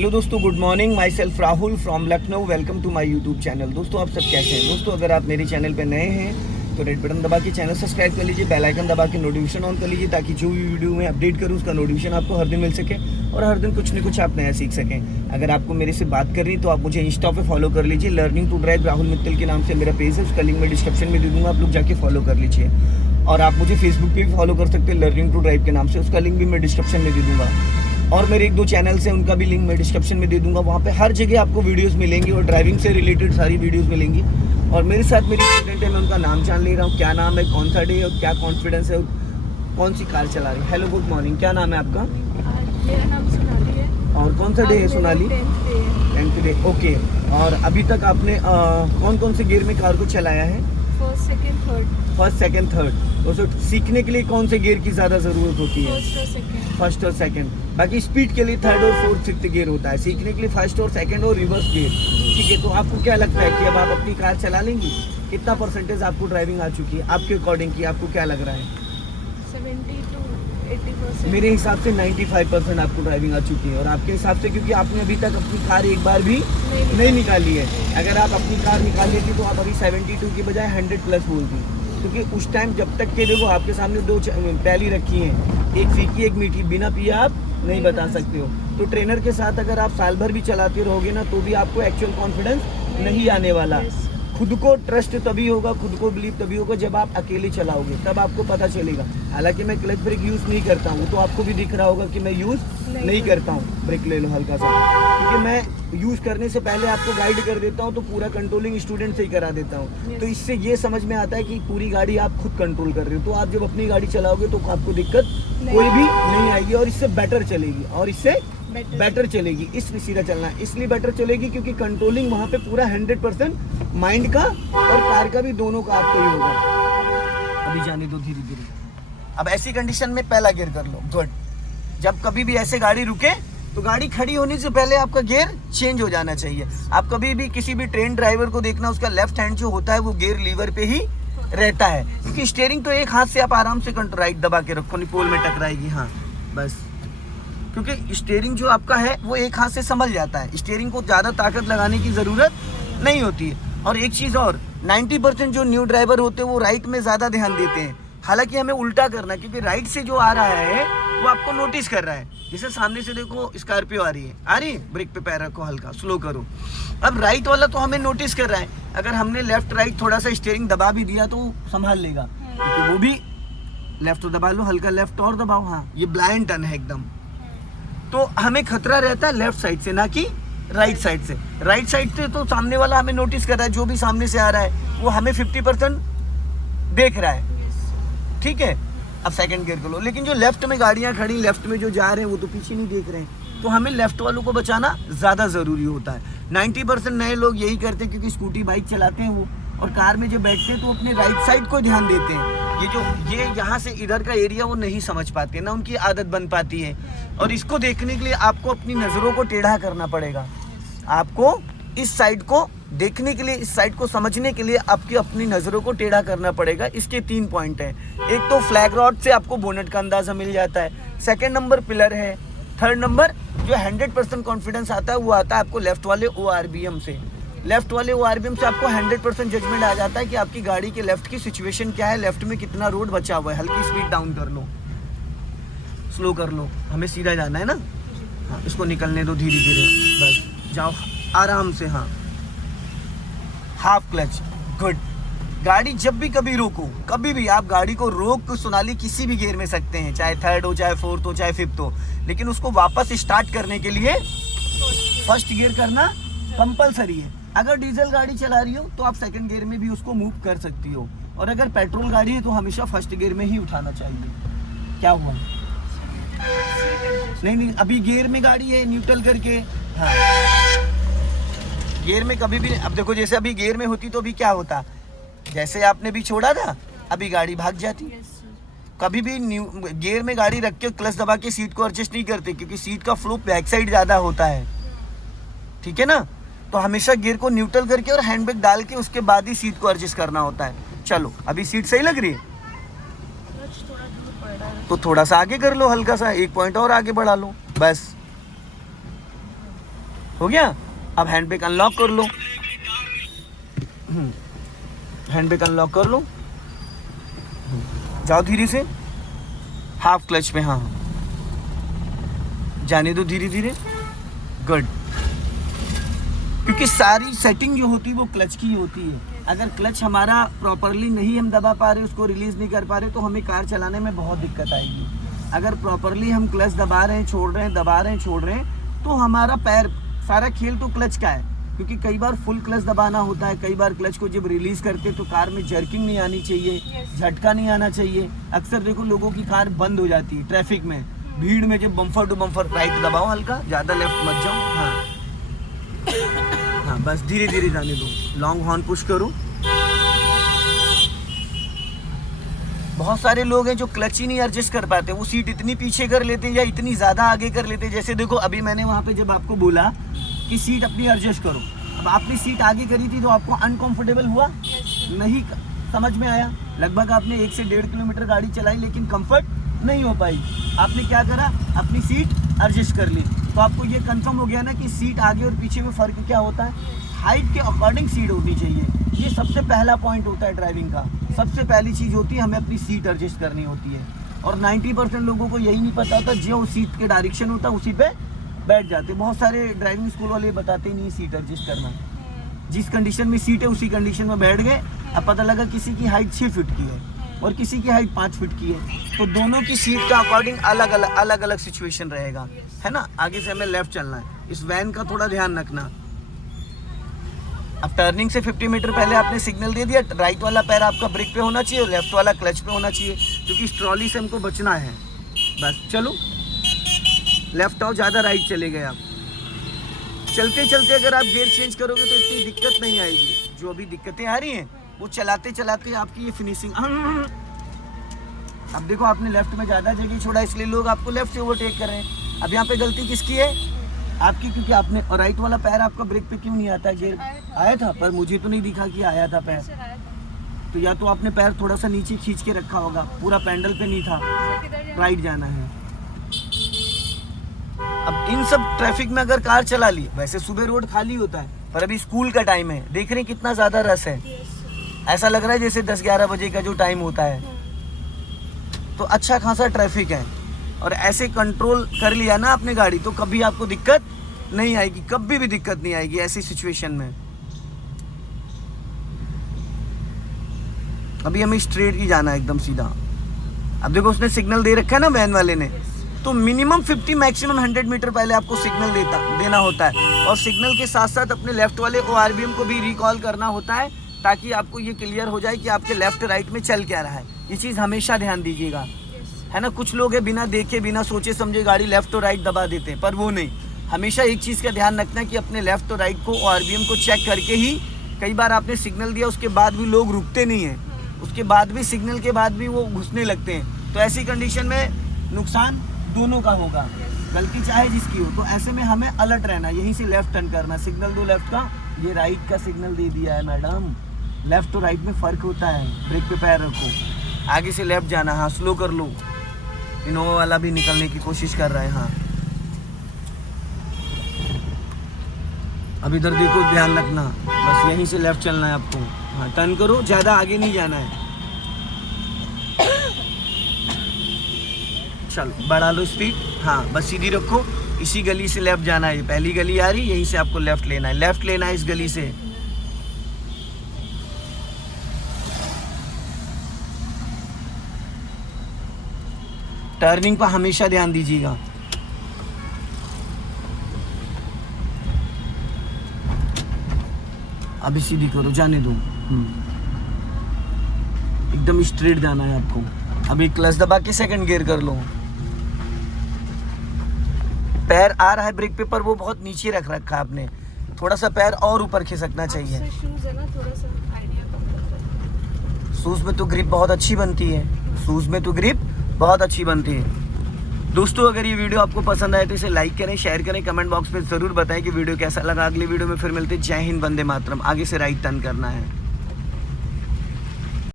Hello दोस्तों, good morning. Myself Rahul from Lucknow. Welcome to my YouTube channel. दोस्तों, आप सब कैसे हैं? दोस्तों, अगर आप मेरे चैनल पर नए हैं तो रेड बटन दबा के चैनल सब्सक्राइब कर लीजिए, बेल आइकन दबा के नोटिफिकेशन ऑन कर लीजिए, ताकि जो भी वीडियो मैं अपडेट करूँ उसका नोटिफिकेशन आपको हर दिन मिल सके और हर दिन कुछ न कुछ आप नया सीख सकें। अगर आपको मेरे से बात करनी तो आप मुझे इंस्टा पे फॉलो कर लीजिए। Learning to drive Rahul Mittal के नाम से मेरा पेज है, उसका लिंक मैं डिस्क्रिप्शन में दे दूँगा, आप लोग जाके फॉलो कर लीजिए। और आप मुझे फेसबुक पे भी फॉलो कर सकते हैं लर्निंग टू ड्राइव के नाम से, उसका लिंक भी मैं डिस्क्रिप्शन में दे दूँगा। और मेरे एक दो चैनल्स हैं, उनका भी लिंक मैं डिस्क्रिप्शन में दे दूंगा। वहाँ पे हर जगह आपको वीडियोस मिलेंगी और ड्राइविंग से रिलेटेड सारी वीडियोस मिलेंगी। और मेरे साथ मेरी स्टूडेंट है, मैं उनका नाम जान ले रहा हूँ, क्या नाम है, कौन सा डे है, क्या कॉन्फिडेंस है, कौन सी कार चला रही है। Hello, good morning. क्या नाम है आपका? मेरा नाम सोनाली है। और कौन सा डे है सोनाली? 10th day. ओके। और अभी तक आपने कौन कौन से गियर में कार को चलाया है? First, second, third. First, second, third. दोस्तों, सीखने के लिए कौन से गियर की ज़्यादा ज़रूरत होती है? फर्स्ट और सेकंड। फर्स्ट और सेकंड। बाकी स्पीड के लिए थर्ड और फोर्थ, फिफ्थ गियर होता है। सीखने के लिए फर्स्ट और सेकंड और रिवर्स गियर। ठीक है, तो आपको क्या लगता है कि अब आप अपनी कार चला लेंगी? कितना परसेंटेज आपको ड्राइविंग आ चुकी है आपके अकॉर्डिंग की? आपको क्या लग रहा है? 70 to 80%। मेरे हिसाब से 95% आपको ड्राइविंग आ चुकी है। और आपके हिसाब से, क्योंकि आपने अभी तक अपनी कार एक बार भी नहीं निकाली है। अगर आप अपनी कार निकाल लेती तो आप अभी 72 की बजाय 100 प्लस बोलती, क्योंकि उस टाइम जब तक के देखो आपके सामने दो पहली रखी हैं, एक फीकी एक मीठी, बिना पिए आप नहीं बता सकते हो। तो ट्रेनर के साथ अगर आप साल भर भी चलाते रहोगे ना, तो भी आपको एक्चुअल कॉन्फिडेंस नहीं आने वाला। खुद को ट्रस्ट तभी होगा, खुद को बिलीव तभी होगा जब आप अकेले चलाओगे, तब आपको पता चलेगा। हालांकि मैं क्लच ब्रेक यूज़ नहीं करता हूँ, तो आपको भी दिख रहा होगा कि मैं यूज़ नहीं करता हूँ। ब्रेक ले लो हल्का सा, क्योंकि मैं यूज़ करने से पहले आपको गाइड कर देता हूँ, तो पूरा कंट्रोलिंग स्टूडेंट से ही करा देता हूँ। तो इससे ये समझ में आता है कि पूरी गाड़ी आप खुद कंट्रोल कर रहे हो। तो आप जब अपनी गाड़ी चलाओगे तो आपको दिक्कत कोई भी नहीं आएगी, और इससे बेटर चलेगी, और इससे बेटर चलेगी। इसलिए सीधा चलना है, इसलिए बेटर चलेगी क्योंकि कंट्रोलिंग वहाँ पे पूरा 100% माइंड का और कार का भी, दोनों का आपको ही होगा। अभी जाने दो धीरे धीरे। अब ऐसी कंडीशन में पहला गियर कर लो। गुड। जब कभी भी ऐसे गाड़ी रुके तो गाड़ी खड़ी होने से पहले आपका गियर चेंज हो जाना चाहिए। आप कभी भी किसी भी ट्रेन ड्राइवर को देखना, उसका लेफ्ट हैंड जो होता है वो गियर लीवर पे ही रहता है, क्योंकि स्टीयरिंग तो एक हाथ से आप आराम से राइट दबा के रखो, नहीं पोल में टकराएगी। हाँ बस, क्योंकि स्टीयरिंग जो आपका है वो एक हाथ से संभल जाता है। स्टीयरिंग को ज़्यादा ताकत लगाने की ज़रूरत नहीं होती है। और एक चीज़ और, 90% जो न्यू ड्राइवर होते हैं वो राइट में ज़्यादा ध्यान देते हैं। हालांकि हमें उल्टा करना है, क्योंकि राइट से जो आ रहा है वो आपको नोटिस कर रहा है। जैसे सामने से देखो स्कॉर्पियो आ रही है, ब्रेक पे पैर रखो, हल्का स्लो करो। अब राइट वाला तो हमें नोटिस कर रहा है। अगर हमने लेफ्ट राइट थोड़ा सा स्टीयरिंग दबा भी दिया तो वो संभाल लेगा, क्योंकि वो भी लेफ्ट तो दबा लो, हल्का लेफ्ट और दबाओ। हाँ, ये ब्लाइंड टर्न है एकदम। तो हमें खतरा रहता है लेफ्ट साइड से, ना कि राइट साइड से। राइट साइड से तो सामने वाला हमें नोटिस कर रहा है, जो भी सामने से आ रहा है वो हमें 50% देख रहा है। ठीक है, अब सेकंड गियर कर लो। लेकिन जो लेफ्ट में गाड़ियां खड़ी, लेफ्ट में जो जा रहे हैं वो तो पीछे नहीं देख रहे हैं, तो हमें लेफ्ट वालों को बचाना ज़्यादा ज़रूरी होता है। 90% नए लोग यही करते हैं, क्योंकि स्कूटी बाइक चलाते हैं वो, और कार में जो बैठते हैं तो अपने राइट साइड को ध्यान देते हैं। ये यहाँ से इधर का एरिया वो नहीं समझ पाते, ना उनकी आदत बन पाती है। और इसको देखने के लिए आपको अपनी नज़रों को टेढ़ा करना पड़ेगा। आपको इस साइड को देखने के लिए, इस साइड को समझने के लिए आपकी अपनी नज़रों को टेढ़ा करना पड़ेगा। इसके 3 पॉइंट हैं। एक तो फ्लैग रॉड से आपको बोनेट का अंदाज़ा मिल जाता है, सेकंड नंबर पिलर है, थर्ड नंबर जो 100% कॉन्फिडेंस आता है वो आता है आपको लेफ्ट वाले ORBM से। लेफ्ट वाले ORBM से आपको 100% जजमेंट आ जाता है कि आपकी गाड़ी के लेफ्ट की सिचुएशन क्या है, लेफ्ट में कितना रोड बचा हुआ है। हल्की स्पीड डाउन कर लो, स्लो कर लो, हमें सीधा जाना है ना। हाँ, इसको निकलने दो धीरे धीरे, बस जाओ आराम से। हाँ, हाफ क्लच। गुड। गाड़ी जब भी कभी रोको, कभी भी आप गाड़ी को रोक सोनाली किसी भी गियर में सकते हैं, चाहे थर्ड हो, चाहे फोर्थ हो, चाहे फिफ्थ हो, लेकिन उसको वापस स्टार्ट करने के लिए फर्स्ट गियर करना कंपलसरी है। अगर डीजल गाड़ी चला रही हो तो आप सेकंड गियर में भी उसको मूव कर सकती हो, और अगर पेट्रोल गाड़ी है तो हमेशा फर्स्ट गियर में ही उठाना चाहिए। क्या हुआ? नहीं, अभी गियर में गाड़ी है, न्यूट्रल करके। हाँ, गियर में कभी भी, अब देखो जैसे अभी गियर में होती तो अभी क्या होता, जैसे आपने भी छोड़ा था अभी गाड़ी भाग जाती। कभी भी गियर में गाड़ी रख के क्लच दबा के सीट को एडजस्ट नहीं करते, क्योंकि सीट का फ्लो बैक साइड ज़्यादा होता है। ठीक है ना, तो हमेशा गियर को न्यूट्रल करके और हैंड ब्रेक डाल के उसके बाद ही सीट को एडजस्ट करना होता है। चलो, अभी सीट सही लग रही है तो थोड़ा सा आगे कर लो, हल्का सा 1 पॉइंट और आगे बढ़ा लो, बस। हो गया। अब हैंड ब्रेक अनलॉक कर लो, हैंड ब्रेक अनलॉक कर लो, जाओ धीरे से हाफ क्लच पे, हाँ जाने दो धीरे धीरे, गुड। क्योंकि सारी सेटिंग जो होती है वो क्लच की होती है। अगर क्लच हमारा प्रॉपरली नहीं हम दबा पा रहे, उसको रिलीज नहीं कर पा रहे, तो हमें कार चलाने में बहुत दिक्कत आएगी। अगर प्रॉपरली हम क्लच दबा रहे हैं, छोड़ रहे हैं, दबा रहे हैं, छोड़ रहे हैं, तो हमारा पैर, सारा खेल तो क्लच का है। क्योंकि कई बार फुल क्लच दबाना होता है, कई बार क्लच को जब रिलीज करते तो कार में जर्किंग नहीं आनी चाहिए, झटका नहीं आना चाहिए। अक्सर देखो लोगों की कार बंद हो जाती है ट्रैफिक में, भीड़ में, जब बम्फर टू बम्फर राइट दबाओ हल्का, ज़्यादा लेफ्ट मत जाओ, हाँ हाँ बस धीरे धीरे जाने दो, लॉन्ग हॉर्न पुश करो। बहुत सारे लोग हैं जो क्लच ही नहीं एडजस्ट कर पाते, वो सीट इतनी पीछे कर लेते हैं या इतनी ज़्यादा आगे कर लेते हैं। जैसे देखो अभी मैंने वहाँ पे जब आपको बोला कि सीट अपनी एडजस्ट करो, अब आपने सीट आगे करी थी तो आपको अनकंफर्टेबल हुआ नहीं, समझ में आया। लगभग आपने 1 से 1.5 किलोमीटर गाड़ी चलाई लेकिन कंफर्ट नहीं हो पाई। आपने क्या करा, अपनी सीट एडजस्ट कर ली, तो आपको ये कंफर्म हो गया ना कि सीट आगे और पीछे में फ़र्क क्या होता है। हाइट के अकॉर्डिंग सीट होनी चाहिए, ये सबसे पहला पॉइंट होता है ड्राइविंग का। सबसे पहली चीज़ होती है हमें अपनी सीट एडजस्ट करनी होती है, और 90% लोगों को यही नहीं पता होता, जो सीट के डायरेक्शन होता है उसी पे बैठ जाते। बहुत सारे ड्राइविंग स्कूल वाले बताते ही नहीं सीट एडजस्ट करना, जिस कंडीशन में सीट है उसी कंडीशन में बैठ गए। अब पता लगा किसी की हाइट 6 फीट की है और किसी की हाइट 5 फीट की है, तो दोनों की सीट का अकॉर्डिंग अलग अलग सिचुएशन रहेगा, है ना। आगे से हमें लेफ्ट चलना है, इस वैन का थोड़ा ध्यान रखना। अब टर्निंग से 50 मीटर पहले आपने सिग्नल दे दिया, राइट वाला पैर आपका ब्रेक पे होना चाहिए और लेफ्ट वाला क्लच पे होना चाहिए, क्योंकि इस ट्रॉली से हमको बचना है। बस चलो, लेफ्ट आओ, ज़्यादा राइट चले गए आप। चलते चलते अगर आप गियर चेंज करोगे तो इतनी दिक्कत नहीं आएगी। जो अभी दिक्कतें आ रही हैं वो चलाते चलाते आपकी ये फिनिशिंग। अब देखो आपने लेफ्ट में ज़्यादा जगह छोड़ा, इसलिए लोग आपको लेफ्ट से ओवरटेक कर रहे हैं। अब यहाँ पे गलती किसकी है, आपकी, क्योंकि आपने, और राइट वाला पैर आपका ब्रेक पे क्यों नहीं आता, गियर आया था पर मुझे तो नहीं दिखा कि आया था पैर, तो या तो आपने पैर थोड़ा सा नीचे खींच के रखा होगा, पूरा पैडल पे नहीं था, राइट जाना है। अब इन सब ट्रैफिक में अगर कार चला ली, वैसे सुबह रोड खाली होता है पर अभी स्कूल का टाइम है, देख रहे हैं कितना ज़्यादा रश है, ऐसा लग रहा है जैसे 10-11 बजे का जो टाइम होता है, तो अच्छा खासा ट्रैफिक है। और ऐसे कंट्रोल कर लिया ना आपने गाड़ी, तो कभी आपको दिक्कत नहीं आएगी, कभी भी दिक्कत नहीं आएगी ऐसी सिचुएशन में। अभी हमें स्ट्रेट ही जाना है एकदम सीधा। अब देखो उसने सिग्नल दे रखा है ना वैन वाले ने, तो मिनिमम 50 मैक्सिमम 100 मीटर पहले आपको सिग्नल देना होता है, और सिग्नल के साथ साथ अपने लेफ्ट वाले ORBM को भी रिकॉल करना होता है, ताकि आपको ये क्लियर हो जाए कि आपके लेफ्ट राइट में चल क्या रहा है। ये चीज़ हमेशा ध्यान दीजिएगा, है ना। कुछ लोग है बिना देखे बिना सोचे समझे गाड़ी लेफ्ट और राइट दबा देते हैं, पर वो नहीं। हमेशा एक चीज़ का ध्यान रखना है कि अपने लेफ्ट और राइट को ORBM को चेक करके ही, कई बार आपने सिग्नल दिया उसके बाद भी लोग रुकते नहीं हैं, उसके बाद भी सिग्नल के बाद भी वो घुसने लगते हैं, तो ऐसी कंडीशन में नुकसान दोनों का होगा, गलती चाहे जिसकी हो। तो ऐसे में हमें अलर्ट रहना, यहीं से लेफ्ट टर्न करना। सिग्नल दो लेफ्ट का, ये राइट का सिग्नल दे दिया है मैडम, लेफ्ट और राइट में फ़र्क होता है, ब्रेक पे पैर रखो, आगे से लेफ्ट जाना, हाँ स्लो कर लो। इनोवा वाला भी निकलने की कोशिश कर रहा है, हाँ। अब इधर देखो, ध्यान रखना, बस यहीं से लेफ्ट चलना है आपको, हाँ टर्न करो, ज़्यादा आगे नहीं जाना है। चलो बढ़ा लो स्पीड, हाँ बस सीधी रखो। इसी गली से लेफ्ट जाना है, पहली गली आ रही, यहीं से आपको लेफ्ट लेना है, लेफ्ट लेना है इस गली से। टर्निंग पर हमेशा ध्यान दीजिएगा। अभी सीधी करो, जाने दो, एकदम स्ट्रेट जाना है आपको। अभी क्लच दबा के सेकंड गियर कर लो। पैर आ रहा है ब्रेक पे, पर वो बहुत नीचे रख रखा है आपने, थोड़ा सा पैर और ऊपर खिसकना चाहिए। शूज है ना, थोड़ा सा आइडिया कम करता है। शूज में तो ग्रिप बहुत अच्छी बनती है, शूज में तो ग्रिप बहुत अच्छी बनती है। दोस्तों अगर ये वीडियो आपको पसंद आए तो इसे लाइक करें, शेयर करें, कमेंट बॉक्स में ज़रूर बताएं कि वीडियो कैसा लगा। अगली वीडियो में फिर मिलते हैं। जय हिंद, वंदे मातरम। आगे से राइट टर्न करना है।